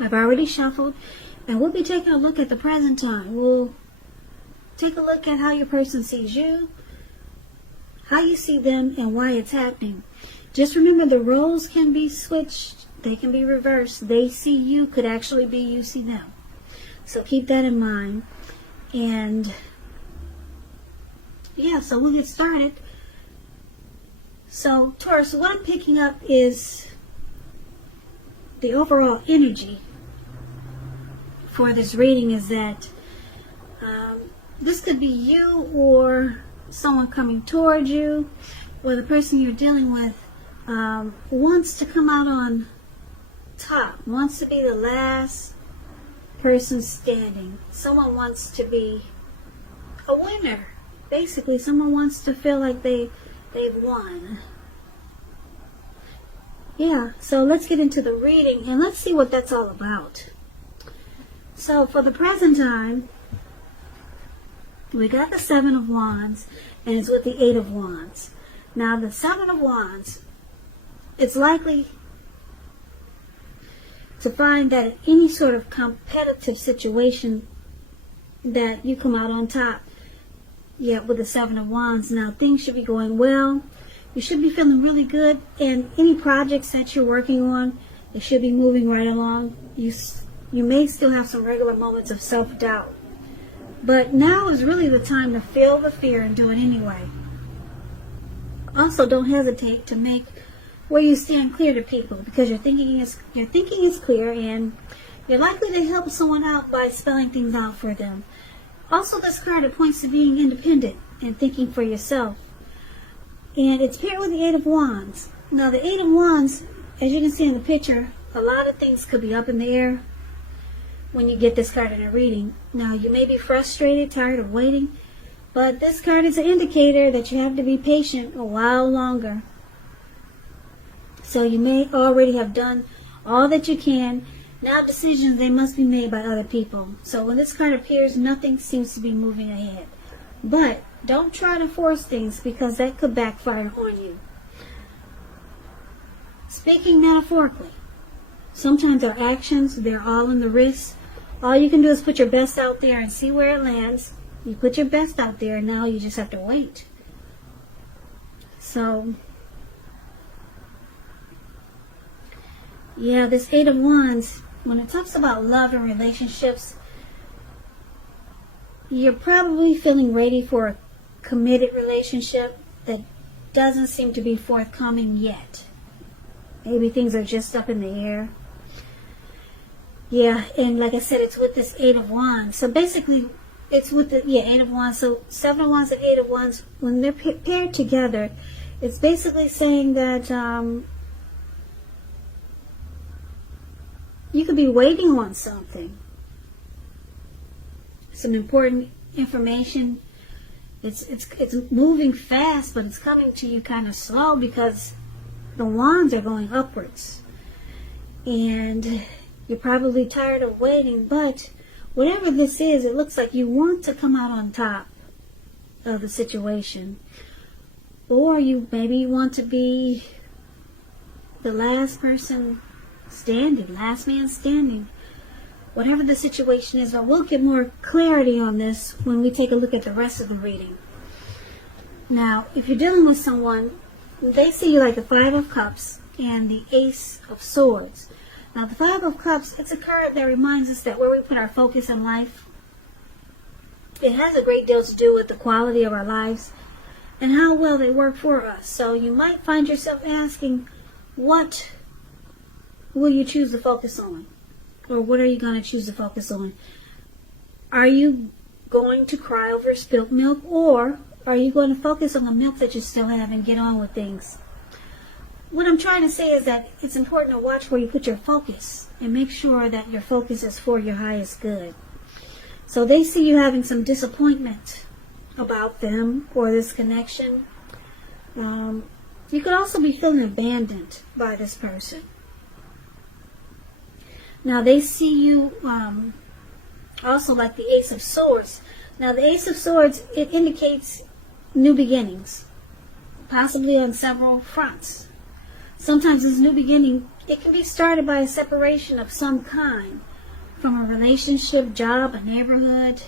I've already shuffled, and we'll be taking a look at the present time. We'll take a look at how your person sees you, how you see them, and why it's happening. Just remember, the roles can be switched. They can be reversed. They see you could actually be you see them. So keep that in mind. And yeah, so we'll get started. So Taurus, what I'm picking up is the overall energy for this reading is that this could be you or someone coming towards you, or the person you're dealing with wants to come out on top, wants to be the last person standing. Someone wants to be a winner. Basically, someone wants to feel like they've won. Yeah, so let's get into the reading and let's see what that's all about. So for the present time, we got the Seven of Wands, and it's with the Eight of Wands. Now the Seven of Wands, it's likely to find that in any sort of competitive situation that you come out on top. Yeah, with the Seven of Wands. Now things should be going well. You should be feeling really good, and any projects that you're working on, it should be moving right along. You may still have some regular moments of self-doubt, but now is really the time to feel the fear and do it anyway. Also, don't hesitate to make where you stand clear to people, because your thinking is clear, and you're likely to help someone out by spelling things out for them. Also, this card, it points to being independent and thinking for yourself. And it's paired with the Eight of Wands. Now, the Eight of Wands, as you can see in the picture, a lot of things could be up in the air when you get this card in a reading. Now, you may be frustrated, tired of waiting, but this card is an indicator that you have to be patient a while longer. So you may already have done all that you can. Now decisions, they must be made by other people. So when this card appears, nothing seems to be moving ahead. But don't try to force things, because that could backfire on you. Speaking metaphorically, sometimes our actions, they're all in the wrist. All you can do is put your best out there and see where it lands. You put your best out there, and now you just have to wait. So yeah, this Eight of Wands, when it talks about love and relationships, you're probably feeling ready for a committed relationship that doesn't seem to be forthcoming yet. Maybe things are just up in the air. Yeah, and like I said, it's with this Eight of Wands. So basically, it's with the Eight of Wands. So Seven of Wands and Eight of Wands, when they're paired together, it's basically saying that you could be waiting on something. Some important information. It's moving fast, but it's coming to you kind of slow because the wands are going upwards. And you're probably tired of waiting, but whatever this is, it looks like you want to come out on top of the situation. Or maybe you want to be the last person standing, last man standing. Whatever the situation is, but we'll get more clarity on this when we take a look at the rest of the reading. Now, if you're dealing with someone, they see you like the Five of Cups and the Ace of Swords. Now, the Five of Cups, it's a card that reminds us that where we put our focus in life, it has a great deal to do with the quality of our lives and how well they work for us. So you might find yourself asking, what will you choose to focus on? Or what are you going to choose to focus on? Are you going to cry over spilt milk, or are you going to focus on the milk that you still have and get on with things? What I'm trying to say is that it's important to watch where you put your focus and make sure that your focus is for your highest good. So they see you having some disappointment about them or this connection. You could also be feeling abandoned by this person. Now they see you also like the Ace of Swords. Now the Ace of Swords, it indicates new beginnings, possibly on several fronts. Sometimes this new beginning it can be started by a separation of some kind, from a relationship, job, a neighborhood.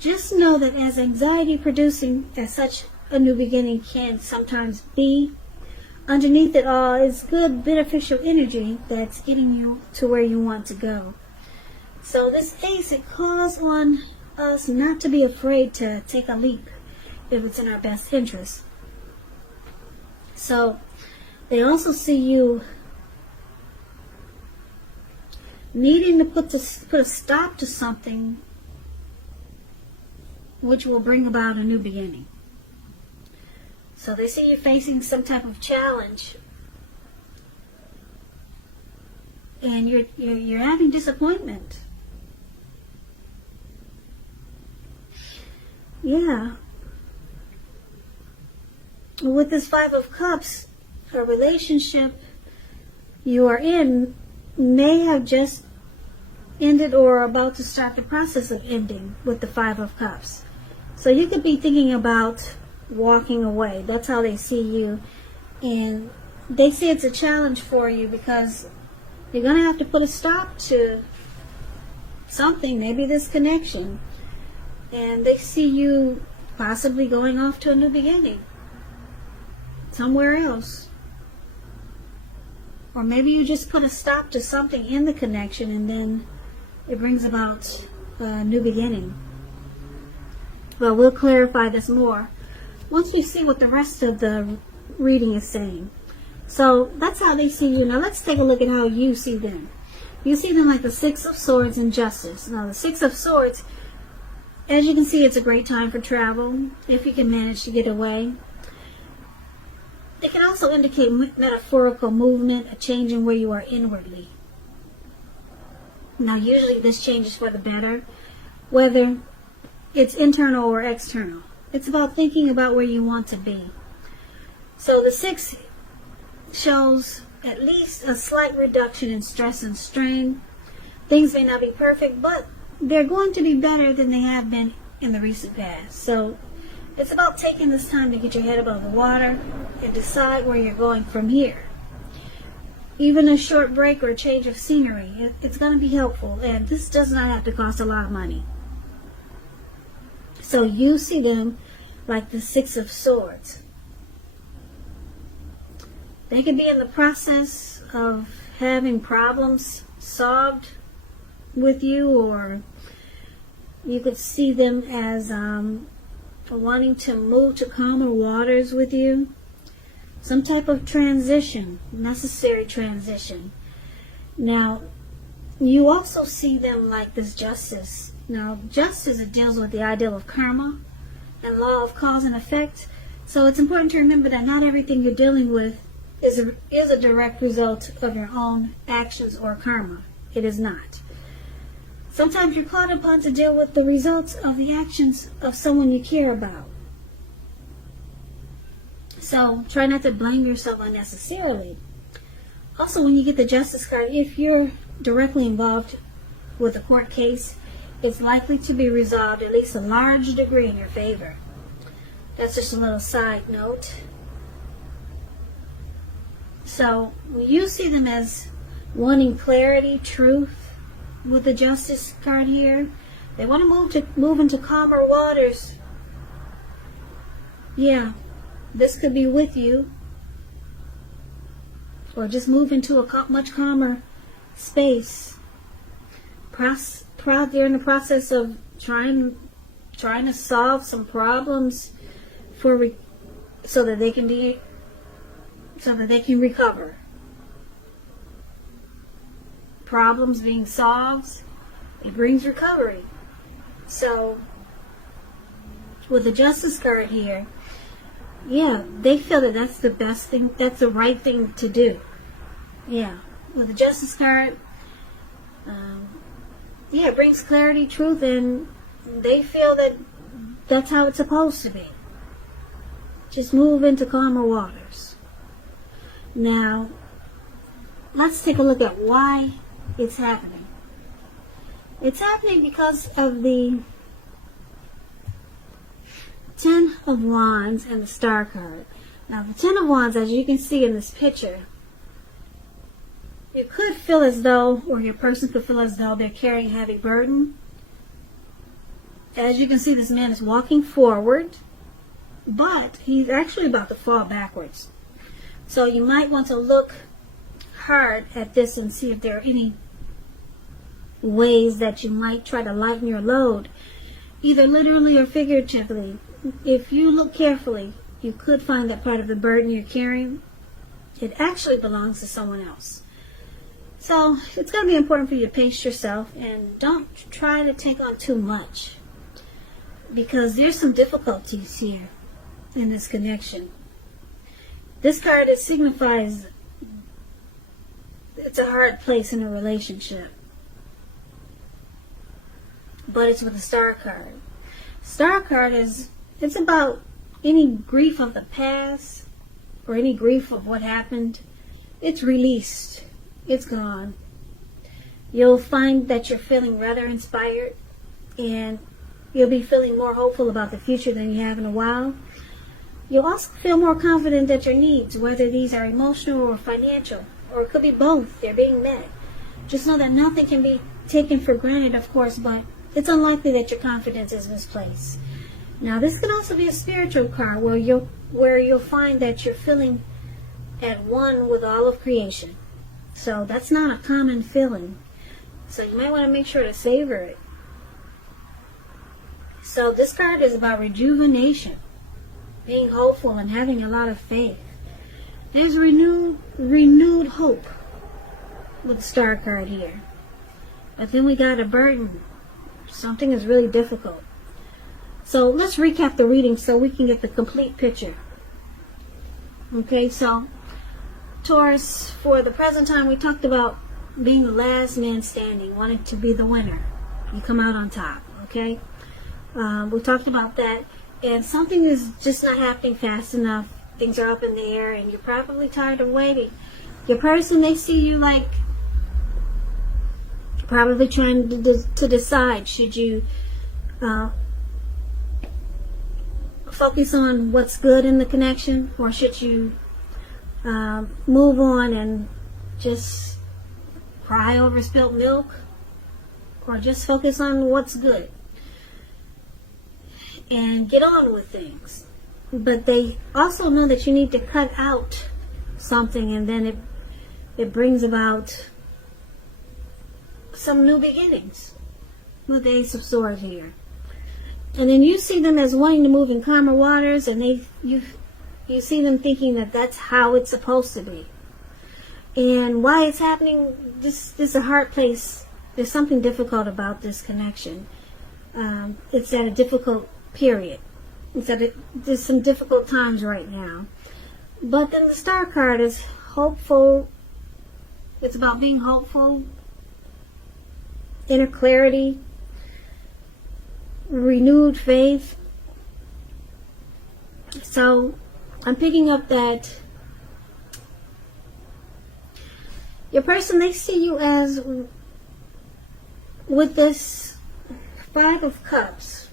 Just know that as anxiety producing as such a new beginning can sometimes be, underneath it all is good, beneficial energy that's getting you to where you want to go. So this ace, it calls on us not to be afraid to take a leap if it's in our best interest. So they also see you needing to put a stop to something which will bring about a new beginning. So they see you facing some type of challenge, and you're having disappointment. Yeah. With this Five of Cups, a relationship you are in may have just ended or are about to start the process of ending with the Five of Cups. So you could be thinking about walking away. That's how they see you. And they say it's a challenge for you because you're going to have to put a stop to something, maybe this connection. And they see you possibly going off to a new beginning somewhere else. Or maybe you just put a stop to something in the connection and then it brings about a new beginning. Well, we'll clarify this more once we see what the rest of the reading is saying. So that's how they see you. Now let's take a look at how you see them. You see them like the Six of Swords and Justice. Now the Six of Swords, as you can see, it's a great time for travel if you can manage to get away. They can also indicate metaphorical movement, a change in where you are inwardly. Now usually this change is for the better, whether it's internal or external. It's about thinking about where you want to be. So the Six shows at least a slight reduction in stress and strain. Things may not be perfect, but they're going to be better than they have been in the recent past. So it's about taking this time to get your head above the water and decide where you're going from here. Even a short break or a change of scenery, it's going to be helpful, and this does not have to cost a lot of money. So you see them like the Six of Swords. They could be in the process of having problems solved with you, or you could see them as wanting to move to calmer waters with you. Some type of transition, necessary transition. Now, you also see them like this Justice. Now, Justice, it deals with the ideal of karma and law of cause and effect. So it's important to remember that not everything you're dealing with is a direct result of your own actions or karma. It is not. Sometimes you're called upon to deal with the results of the actions of someone you care about. So try not to blame yourself unnecessarily. Also, when you get the Justice card, if you're directly involved with a court case, it's likely to be resolved at least a large degree in your favor. That's just a little side note. So you see them as wanting clarity, truth with the Justice card here. They want to move into calmer waters. Yeah, this could be with you, or just move into a much calmer space. They're in the process of trying to solve some problems so that they can recover. Problems being solved, it brings recovery. So with the Justice card here, yeah, they feel that that's the best thing, that's the right thing to do. Yeah, with the Justice card, yeah, it brings clarity, truth, and they feel that that's how it's supposed to be. Just move into calmer waters. Now, let's take a look at why it's happening. It's happening because of the Ten of Wands and the Star card. Now, the Ten of Wands, as you can see in this picture, You could feel as though, or your person could feel as though they're carrying a heavy burden. As you can see, this man is walking forward, but he's actually about to fall backwards. So you might want to look hard at this and see if there are any ways that you might try to lighten your load, either literally or figuratively. If you look carefully, you could find that part of the burden you're carrying, it actually belongs to someone else. So it's going to be important for you to pace yourself and don't try to take on too much, because there's some difficulties here in this connection. This card, it signifies it's a hard place in a relationship, but it's with the Star card. Star card it's about any grief of the past or any grief of what happened. It's released. It's gone. You'll find that you're feeling rather inspired, and you'll be feeling more hopeful about the future than you have in a while. You'll also feel more confident that your needs, whether these are emotional or financial, or it could be both, they're being met. Just know that nothing can be taken for granted, of course, but it's unlikely that your confidence is misplaced. Now, this can also be a spiritual card where you'll find that you're feeling at one with all of creation. So that's not a common feeling. So you might want to make sure to savor it. So this card is about rejuvenation, being hopeful and having a lot of faith. There's renewed hope with the Star card here. But then we got a burden. Something is really difficult. So let's recap the reading so we can get the complete picture. Okay, so Taurus, for the present time, we talked about being the last man standing, wanting to be the winner. You come out on top, okay? We talked about that, and something is just not happening fast enough. Things are up in the air, and you're probably tired of waiting. Your person, they see you like probably trying to decide, should you focus on what's good in the connection, or should you move on and just cry over spilt milk, or just focus on what's good and get on with things. But they also know that you need to cut out something, and then it brings about some new beginnings with the Ace of Swords here. And then you see them as wanting to move in calmer waters, and you see them thinking that that's how it's supposed to be. And why it's happening, this is a hard place. There's something difficult about this connection. It's at a difficult period. There's some difficult times right now. But then the Star card is hopeful. It's about being hopeful, inner clarity, renewed faith. So I'm picking up that your person, they see you as with this Five of Cups.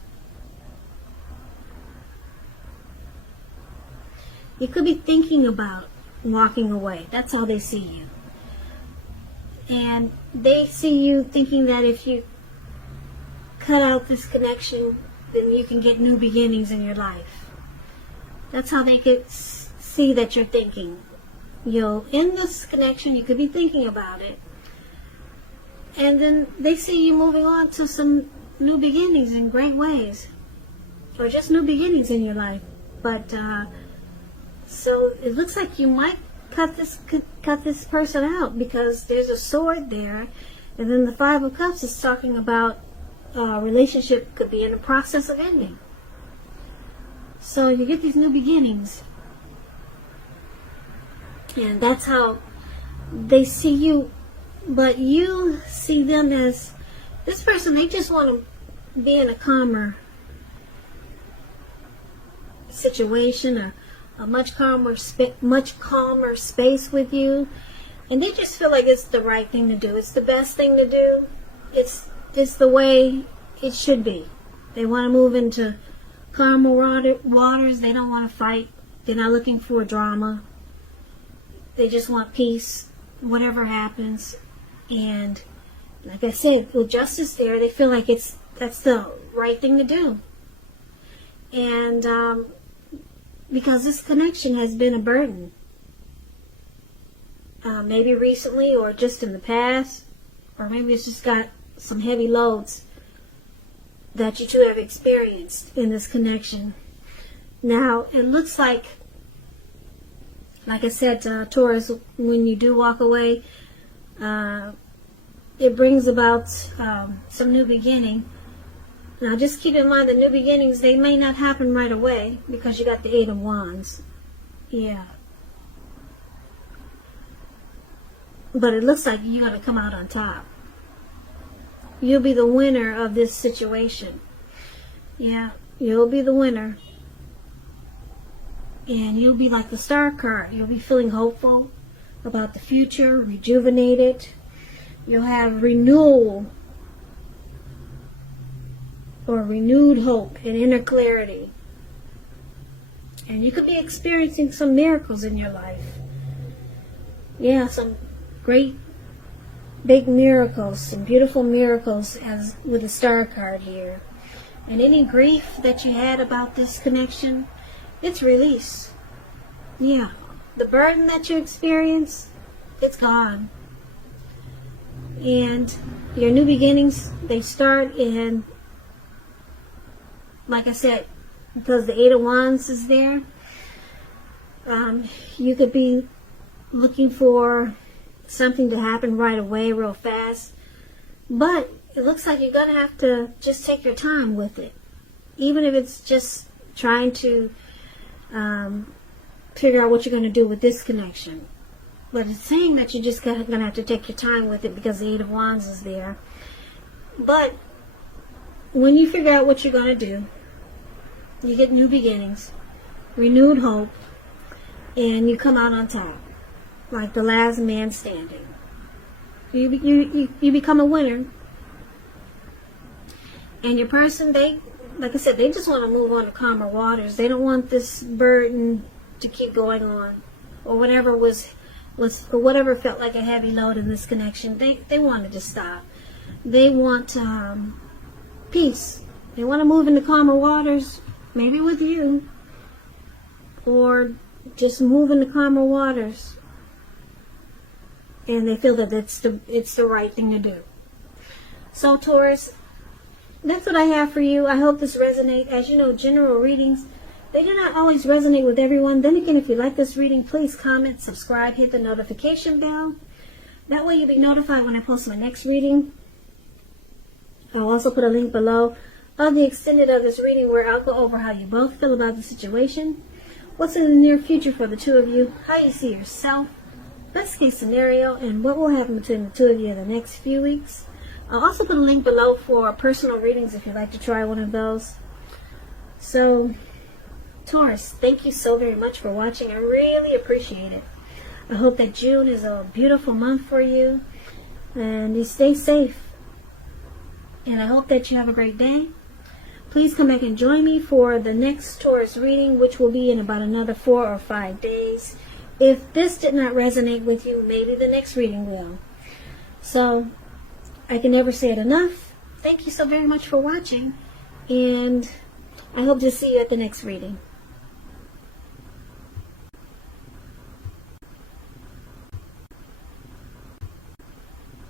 You could be thinking about walking away. That's how they see you. And they see you thinking that if you cut out this connection, then you can get new beginnings in your life. That's how they could see that you're thinking. You'll end this connection, you could be thinking about it, and then they see you moving on to some new beginnings in great ways, or just new beginnings in your life. But so it looks like you might cut this person out, because there's a sword there, and then the Five of Cups is talking about relationship could be in the process of ending. So you get these new beginnings, and that's how they see you. But you see them as this person, they just want to be in a calmer situation, a much calmer space with you, and they just feel like it's the right thing to do. It's the best thing to do. It's the way it should be. They want to move into calmer waters. They don't want to fight. They're not looking for drama. They just want peace. whatever happens. And like I said, with justice there, they feel like that's the right thing to do. And because this connection has been a burden, maybe recently or just in the past, or maybe it's just got some heavy loads that you two have experienced in this connection. Now, it looks like I said, Taurus, when you do walk away, it brings about some new beginning. Now, just keep in mind the new beginnings, they may not happen right away because you got the Eight of Wands. Yeah. But it looks like you're going to come out on top. You'll be the winner of this situation. Yeah, you'll be the winner. And you'll be like the Star card. You'll be feeling hopeful about the future, rejuvenated. You'll have renewal or renewed hope and inner clarity. And you could be experiencing some miracles in your life. Yeah, some great big miracles, some beautiful miracles as with the Star card here. And any grief that you had about this connection, it's released. Yeah. The burden that you experienced, it's gone. And your new beginnings, they start in, like I said, because the Eight of Wands is there, you could be looking for something to happen right away, real fast. But it looks like you're going to have to just take your time with it. Even if it's just trying to figure out what you're going to do with this connection. But it's saying that you're just going to have to take your time with it because the Eight of Wands is there. But when you figure out what you're going to do, you get new beginnings, renewed hope, and you come out on top, like the last man standing. You become a winner. And your person, they, like I said, they just want to move on to calmer waters. They don't want this burden to keep going on, or whatever or whatever felt like a heavy load in this connection. They wanted to stop. They want peace. They want to move into calmer waters, maybe with you, or just move into calmer waters. And they feel that it's the right thing to do. So Taurus, that's what I have for you. I hope this resonates. As you know, general readings, they do not always resonate with everyone. Then again, if you like this reading, please comment, subscribe, hit the notification bell. That way you'll be notified when I post my next reading. I'll also put a link below of the extended of this reading where I'll go over how you both feel about the situation, what's in the near future for the two of you, how you see yourself, best case scenario, and what will happen between the two of you in the next few weeks. I'll also put a link below for personal readings if you'd like to try one of those. So, Taurus, thank you so very much for watching. I really appreciate it. I hope that June is a beautiful month for you, and you stay safe. And I hope that you have a great day. Please come back and join me for the next Taurus reading, which will be in about another 4 or 5 days. If this did not resonate with you, maybe the next reading will. So, I can never say it enough. Thank you so very much for watching, and I hope to see you at the next reading.